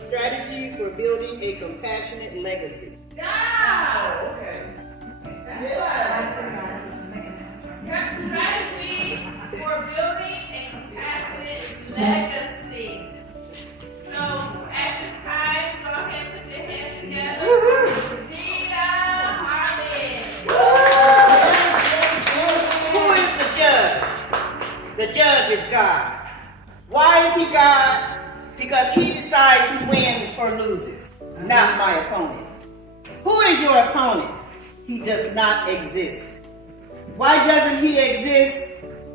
Strategies for building a compassionate legacy. Go! Okay. Strategies for building a compassionate legacy. So at this time, go ahead and put your hands together. Dita Harlan. Who is the judge? The judge is God. Why is he God? Because he decides who wins or loses, not my opponent. Who is your opponent? He does not exist. Why doesn't he exist?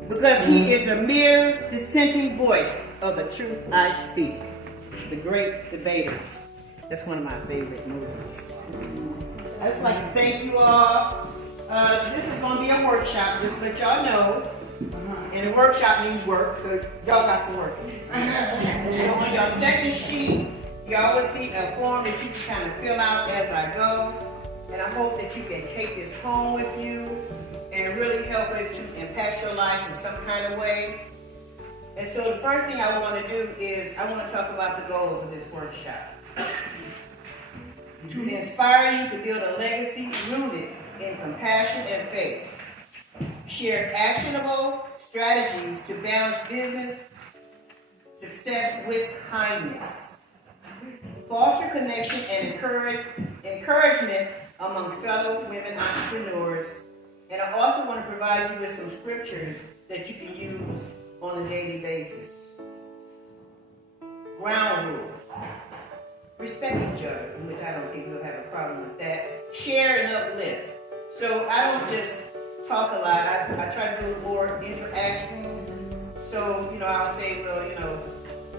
Because he is a mere dissenting voice of the truth I speak. The Great Debaters. That's one of my favorite movies. I just like to thank you all. This is going to be a workshop, just to let y'all know. And a workshop means work, so y'all got some work. So on your second sheet, y'all will see a form that you can kind of fill out as I go. And I hope that you can take this home with you and really help it to impact your life in some kind of way. And so the first thing I want to do is I want to talk about the goals of this workshop. To inspire you to build a legacy rooted in compassion and faith. Share actionable strategies to balance business success with kindness. Foster connection and encouragement among fellow women entrepreneurs. And I also want to provide you with some scriptures that you can use on a daily basis. Ground rules. Respect each other, which I don't think we'll have a problem with that. Share and uplift. So I don't just talk a lot. I try to do more interaction. So, I'll say, well,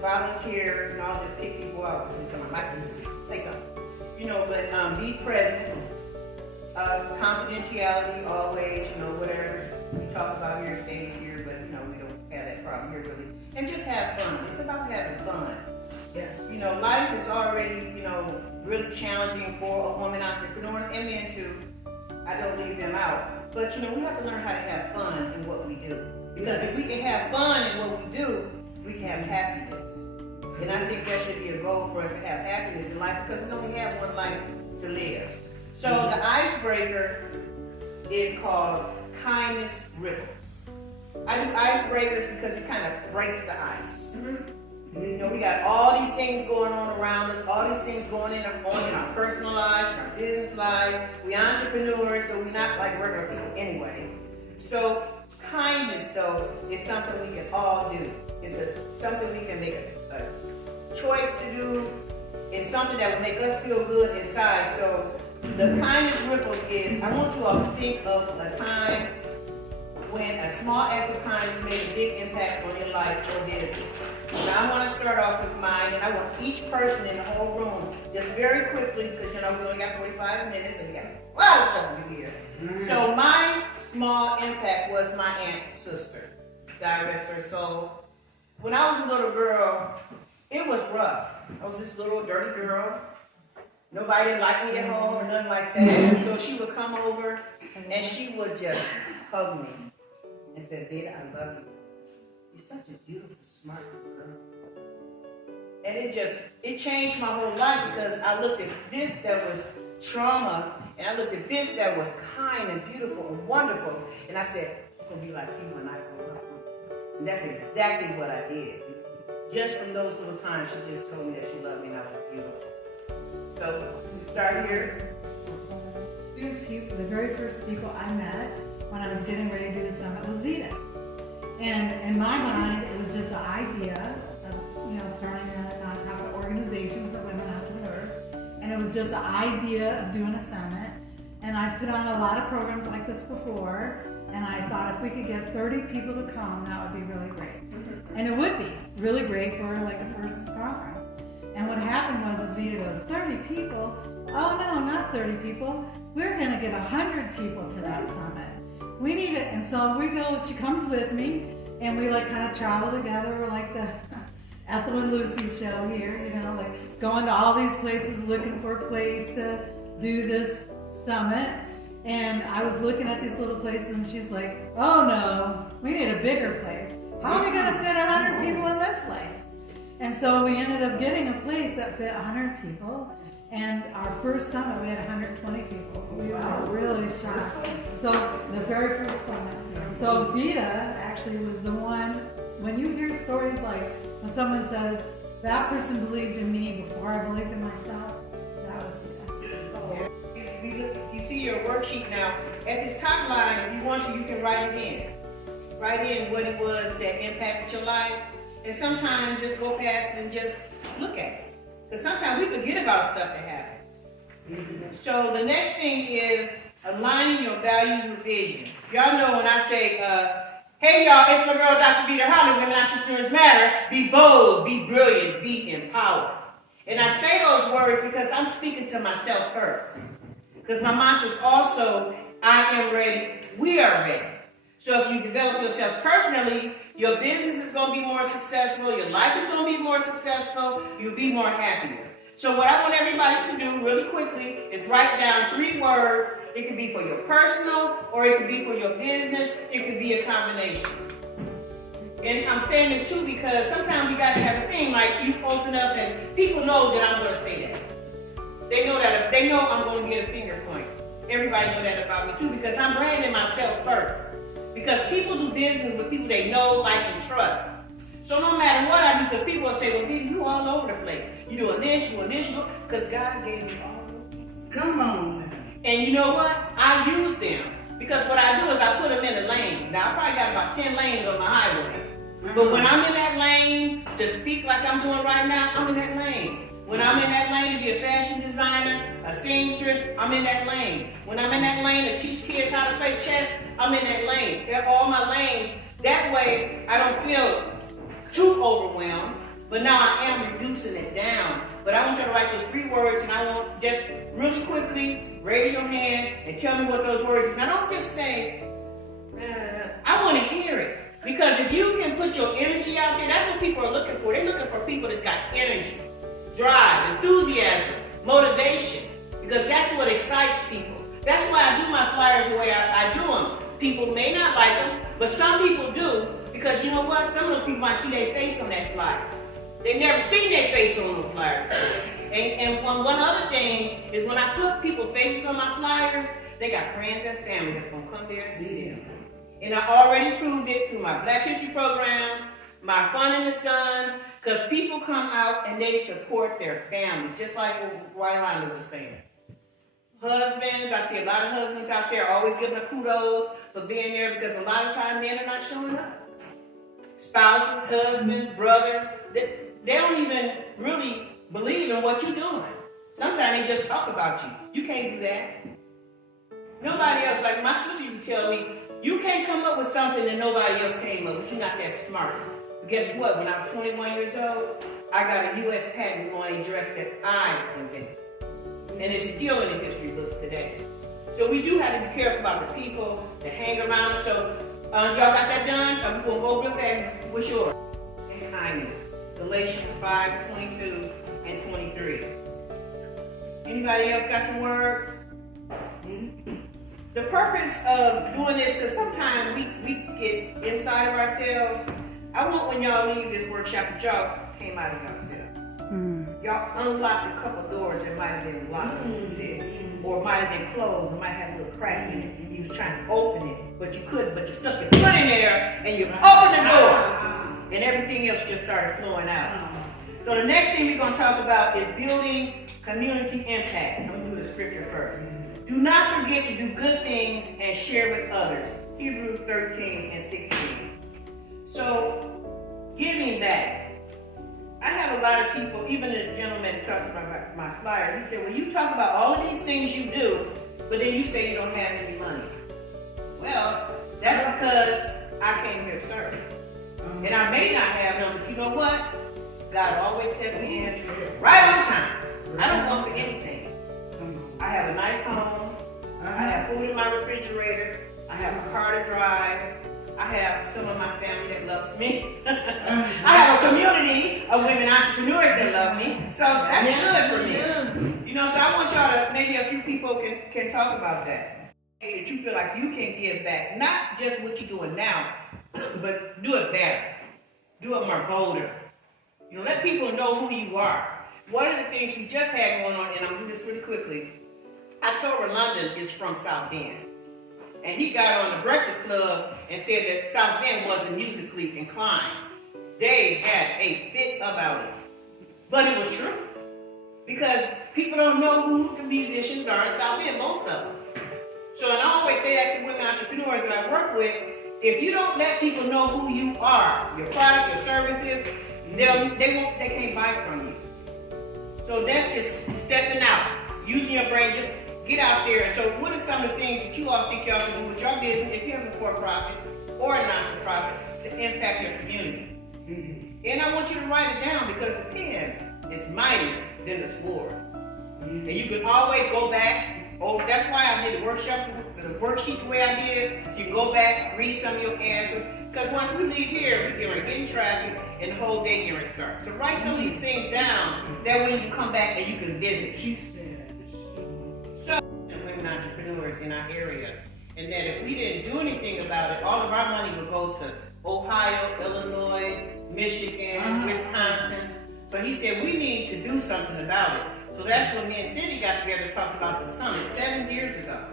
volunteer, and I'll just pick people out. I can say something. But be present. Confidentiality always, whatever we talk about here stays here, but, we don't have that problem here really. And just have fun. It's about having fun. Yes. Life is already, really challenging for a woman entrepreneur and men too. I don't leave them out. But, we have to learn how to have fun in what we do. Because if we can have fun in what we do, we can have happiness. And I think that should be a goal for us to have happiness in life because we only have one life to live. So the icebreaker is called kindness ripples. I do icebreakers because it kind of breaks the ice. We got all these things going on around us, all these things going in our personal life, in our business life. We entrepreneurs, so we're not like regular people anyway. So kindness, though, is something we can all do. It's something we can make a choice to do. It's something that will make us feel good inside. So the kindness ripples is, I want you all to think of a time when a small act of kindness made a big impact on your life or business. Now I want to start off with mine, and I want each person in the whole room, just very quickly, because we only got 45 minutes and we got a lot of stuff to do here. So my small impact was my aunt sister, God rest her soul. When I was a little girl, it was rough. I was this little dirty girl. Nobody didn't like me at home or nothing like that. And so she would come over and she would just hug me and say, "Dita, I love you. You're such a beautiful, smart girl." And it changed my whole life because I looked at this that was trauma and I looked at this that was kind and beautiful and wonderful. And I said, "I'm going to be like you when I grow up." And that's exactly what I did. Just from those little times, she just told me that she loved me and I was beautiful. So, we start here. The very first people I met when I was getting ready to do the summit was Vita. And in my mind, it was just the idea of, starting a nonprofit organization for women entrepreneurs. And it was just the idea of doing a summit. And I've put on a lot of programs like this before. And I thought if we could get 30 people to come, that would be really great. And it would be really great for like a first conference. And what happened was Vita goes, 30 people? Oh no, not 30 people. We're gonna get 100 people to that summit. We need it. And so we go, she comes with me and we like kind of travel together. We're like the Ethel and Lucy show here, like going to all these places looking for a place to do this summit. And I was looking at these little places and she's like, "Oh no, we need a bigger place. How are we gonna fit 100 people in this place?" And so we ended up getting a place that fit 100 people. And our first summit, we had 120 people. We were really shocked. So the very first summit. So Vita actually was the one, when you hear stories like when someone says, that person believed in me before I believed in myself, that was Vita. You see your worksheet now. At this top line, if you want to, you can write it in. Write in what it was that impacted your life. And sometimes just go past and just look at it. Because sometimes we forget about stuff that happens. So the next thing is aligning your values with vision. Y'all know when I say, hey y'all, it's my girl Dr. Vita Holly, Women Entrepreneurs Matter. Be bold, be brilliant, be empowered. And I say those words because I'm speaking to myself first. Because my mantra is also, I am ready, we are ready. So if you develop yourself personally, your business is going to be more successful, your life is going to be more successful, you'll be more happier. So what I want everybody to do really quickly is write down 3 words. It could be for your personal, or it could be for your business, it could be a combination. And I'm saying this too because sometimes you got to have a thing like you open up and people know that I'm going to say that. They know that, they know I'm going to get a finger point. Everybody know that about me too because I'm branding myself first. Because people do business with people they know, like, and trust. So no matter what I do, because people will say, well, Vita, you all over the place. You doing this, because God gave me all those things. Come on. And you know what? I use them. Because what I do is I put them in a lane. Now, I probably got about 10 lanes on my highway. But when I'm in that lane to speak like I'm doing right now, I'm in that lane. When I'm in that lane to be a fashion designer, a seamstress, I'm in that lane. When I'm in that lane to teach kids how to play chess, I'm in that lane. They're all my lanes. That way, I don't feel too overwhelmed, but now I am reducing it down. But I want you to write those 3 words, and I want just really quickly raise your hand and tell me what those words are. Now, don't just say, I want to hear it. Because if you can put your energy out there, that's what people are looking for. They're looking for people that's got energy, drive, enthusiasm, motivation, because that's what excites people. That's why I do my flyers the way I do them. People may not like them, but some people do, because you know what? Some of those people might see their face on that flyer. They've never seen their face on the flyer. And one other thing is when I put people's faces on my flyers, they got friends and family that's going to come there and see them. And I already proved it through my Black History programs, my Fun in the Sons, because people come out and they support their families, just like what Rylanda was saying. Husbands, I see a lot of husbands out there always giving a kudos for being there because a lot of times men are not showing up. Spouses, husbands, brothers, they don't even really believe in what you're doing. Sometimes they just talk about you. You can't do that. Nobody else, like my sister used to tell me, you can't come up with something that nobody else came up with. You're not that smart. But guess what? When I was 21 years old, I got a U.S. patent on a dress that I invented. And it's still in the history books today. So we do have to be careful about the people that hang around us. So y'all got that done? We're going to go real fast. What's yours? And kindness. Galatians 5:22 and 23. Anybody else got some words? The purpose of doing this, because sometimes we get inside of ourselves. I want when y'all leave this workshop that y'all came out of yourselves. Y'all unlocked a couple doors that might have been locked or might have been closed, or might have a little crack in it, and you was trying to open it, but you couldn't, but you stuck your foot in there, and you opened the door, and everything else just started flowing out. So the next thing we're going to talk about is building community impact. I'm going to do the scripture first. Do not forget to do good things and share with others. Hebrews 13 and 16. So, giving back. I have a lot of people, even the gentleman who talked about my flyer, he said, well, you talk about all of these things you do, but then you say you don't have any money. Well, that's because I came here to serve. And I may not have none, but you know what? God always stepped me in right on time. I don't want for anything. I have a nice home. I have food in my refrigerator. I have a car to drive. I have some of my family that loves me. I have a community of women entrepreneurs that love me. So that's good for me. You know, so I want y'all to, maybe a few people can talk about that. That you feel like you can give back. Not just what you're doing now, but do it better. Do it more bolder. You know, let people know who you are. One of the things we just had going on, and I'm doing this really quickly, October London is from South Bend. And he got on the Breakfast Club and said that South Bend wasn't musically inclined. They had a fit about it. But it was true. Because people don't know who the musicians are in South Bend, most of them. So, and I always say that to women entrepreneurs that I work with, if you don't let people know who you are, your product, your services, they can't buy from you. So that's just stepping out, using your brain, just get out there. So what are some of the things that you all think y'all can do with your business, if you have a for-profit or a not-for-profit, to impact your community? And I want you to write it down, because the pen is mightier than the sword. And you can always go back. Oh, that's why I did the worksheet the way I did. So you can go back, read some of your answers. Because once we leave here, we get in traffic, and the whole day get ready to start. So write some of these things down. That way you can come back and you can visit. So, women entrepreneurs in our area, and that if we didn't do anything about it, all of our money would go to Ohio, Illinois, Michigan, Wisconsin. So he said we need to do something about it. So that's when me and Cindy got together and talked about the summit 7 years ago.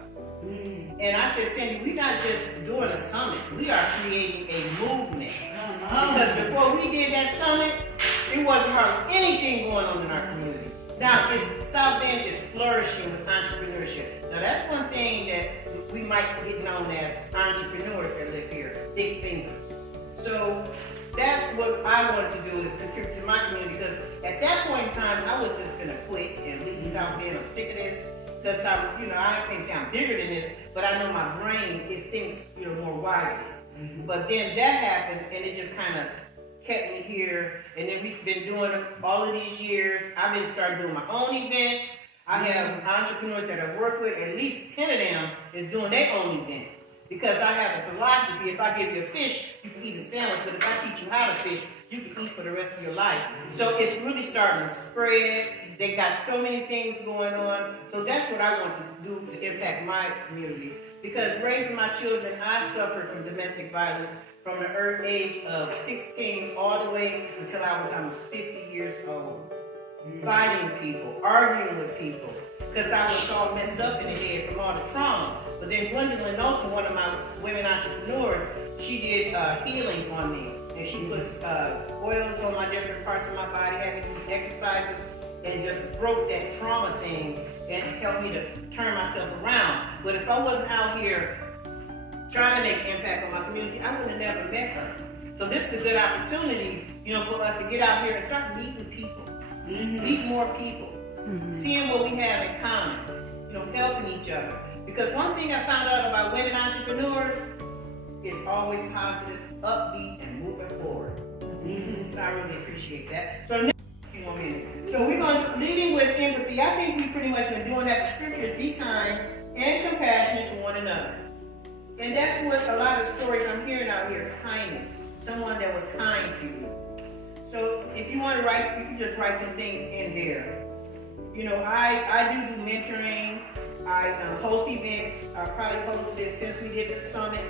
And I said, Cindy, we're not just doing a summit, we are creating a movement. Because before we did that summit, there wasn't hardly anything going on in our community. Now, South Bend is flourishing with entrepreneurship. Now, that's one thing that we might get known as entrepreneurs that live here, big thinkers. So that's what I wanted to do, is contribute to my community, because at that point in time, I was just going to quit and leave South Bend. I'm sick of this. Because I can't say I'm bigger than this, but I know my brain, it thinks, more widely. But then that happened, and it just kind of kept me here. And then we've been doing it all of these years. I've been starting doing my own events. I have entrepreneurs that I work with, at least 10 of them is doing their own events. Because I have a philosophy, if I give you a fish, you can eat a sandwich, but if I teach you how to fish, you can eat for the rest of your life. So it's really starting to spread. They got so many things going on. So that's what I want to do to impact my community. Because raising my children, I suffered from domestic violence from the early age of 16 all the way until I was almost 50 years old. Fighting people, arguing with people, because I was all messed up in the head from all the trauma. But then Gwendolyn Knowlton, one of my women entrepreneurs, she did healing on me. And she put oils on my different parts of my body, had me do exercises, and just broke that trauma thing and helped me to turn myself around. But if I wasn't out here trying to make an impact on my community, I would have never met her. So this is a good opportunity, for us to get out here and start meeting people. Meet more people, seeing what we have in common, helping each other. Because one thing I found out about women entrepreneurs is always positive, upbeat, and moving forward. So I really appreciate that. So next, a few more minutes. So we're going to leading with empathy. I think we've pretty much been doing that. The scriptures: be kind and compassionate to one another. And that's what a lot of the stories I'm hearing out here: kindness. Someone that was kind to you. So if you want to write, you can just write some things in there. I do mentoring. I host events. I probably hosted, since we did the summit,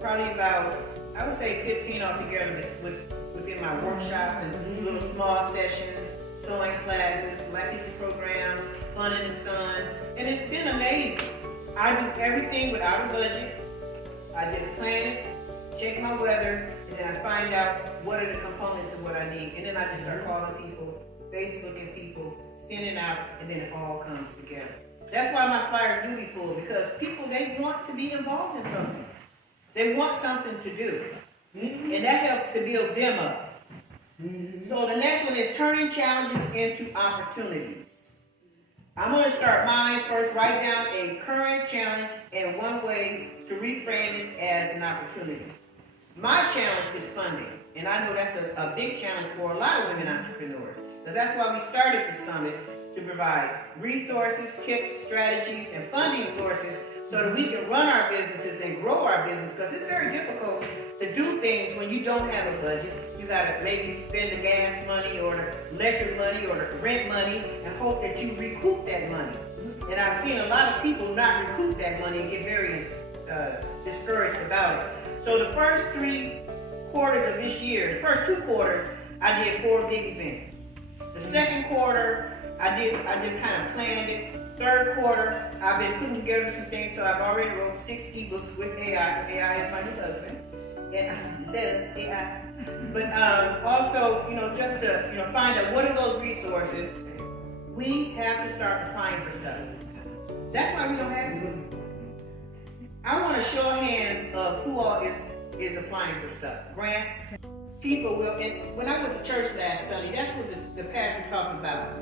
probably about, I would say 15 altogether within my workshops and little small sessions, sewing classes, Black History program, Fun in the Sun. And it's been amazing. I do everything without a budget. I just plan it, check my weather, and then I find out what are the components of what I need. And then I just start calling people, Facebooking people, sending out, and then it all comes together. That's why my flyers do be full, because people, they want to be involved in something. They want something to do. And that helps to build them up. So the next one is turning challenges into opportunities. I'm going to start mine first. Write down a current challenge and one way to reframe it as an opportunity. My challenge is funding, and I know that's a big challenge for a lot of women entrepreneurs, because that's why we started the summit, to provide resources, tips, strategies, and funding sources so that we can run our businesses and grow our business, because it's very difficult to do things when you don't have a budget. You got to maybe spend the gas money or the electric money or the rent money and hope that you recoup that money. And I've seen a lot of people not recoup that money and get very discouraged about it. So the first 3 quarters of this year, the first 2 quarters, I did 4 big events. The second quarter, I just kind of planned it. Third quarter, I've been putting together some things, so I've already wrote 6 ebooks with AI. AI is my new husband, and I love AI. But also, just to find out what are those resources. We have to start applying for stuff. That's why we don't have it. I want to show hands of who all is applying for stuff. Grants. People will, and when I went to church last Sunday, that's what the pastor talked about.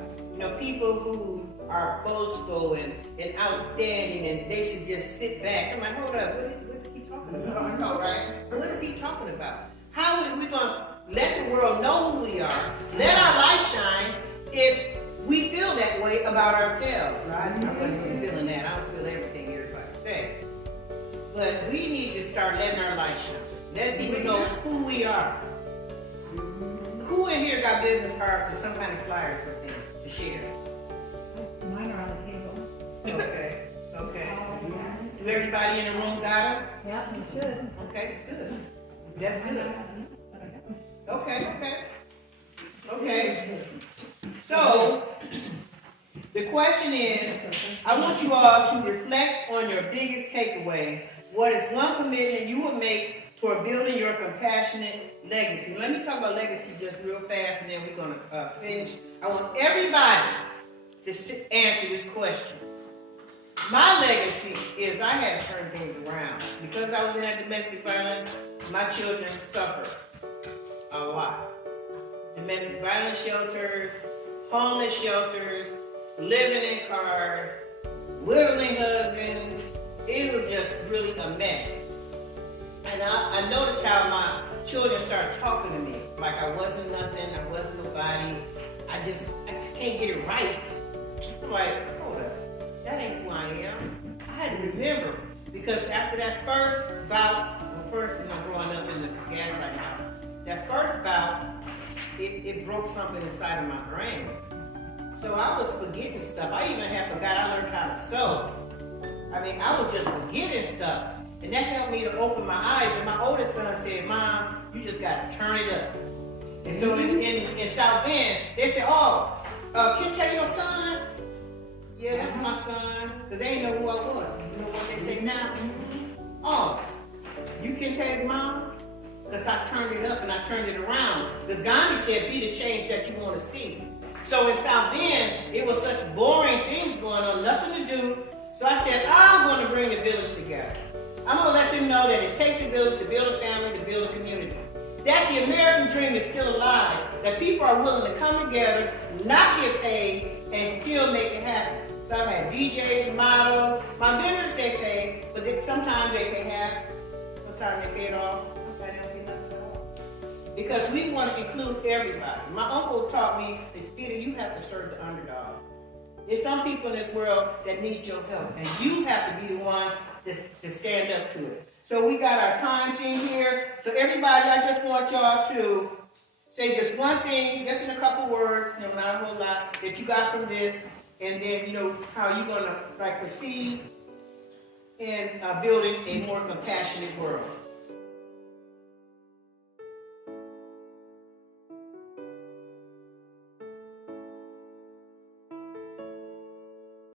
People who are boastful and outstanding, and they should just sit back. I'm like, hold up, what is he talking about? I know, right? What is he talking about? How is we going to let the world know who we are, let our light shine, if we feel that way about ourselves? Right? I wasn't really feeling that. I don't feel everything everybody says. But we need to start letting our light shine. Let people know who we are. Who in here got business cards or some kind of flyers with them to share? Mine are on the table. Okay. Do everybody in the room got them? Yeah, you should. Okay, good. That's good. Okay. So, the question is, I want you all to reflect on your biggest takeaway. What is one commitment you will make toward building your compassionate legacy? Let me talk about legacy just real fast, and then we're going to finish. I want everybody to answer this question. My legacy is I had to turn things around. Because I was in that domestic violence, my children suffered a lot. Domestic violence shelters, homeless shelters, living in cars, whittling husbands. It was just really a mess. And I noticed how my children started talking to me like I wasn't nothing, I wasn't nobody. I just can't get it right. I'm like, hold up, that ain't who I am. I had to remember, because after that first bout, growing up in the gaslighting house, that first bout, it broke something inside of my brain. So I was forgetting stuff. I even forgot I learned how to sew. I was just forgetting stuff. And that helped me to open my eyes. And my oldest son said, Mom, you just got to turn it up. And so in South Bend, they said, can you tell your son? Yeah, that's my son. Because they didn't know who I was. You know what they say now? Oh, you can tell his mom? Because I turned it up and I turned it around. Because Gandhi said, be the change that you want to see. So in South Bend, it was such boring things going on, nothing to do. So I said, I'm going to bring the village together. I'm going to let them know that it takes a village to build a family, to build a community. That the American dream is still alive. That people are willing to come together, not get paid, and still make it happen. So I've had DJs, models. My vendors, they pay, but sometimes they pay half. Sometimes they pay it all. Sometimes they don't pay nothing at all. Because we want to include everybody. My uncle taught me that you have to serve the underdog. There's some people in this world that need your help, and you have to be the one to stand up to it. So we got our time thing here. So everybody, I just want y'all to say just one thing, just in a couple words, not a whole lot, that you got from this, and then how you're gonna proceed in building a more compassionate world.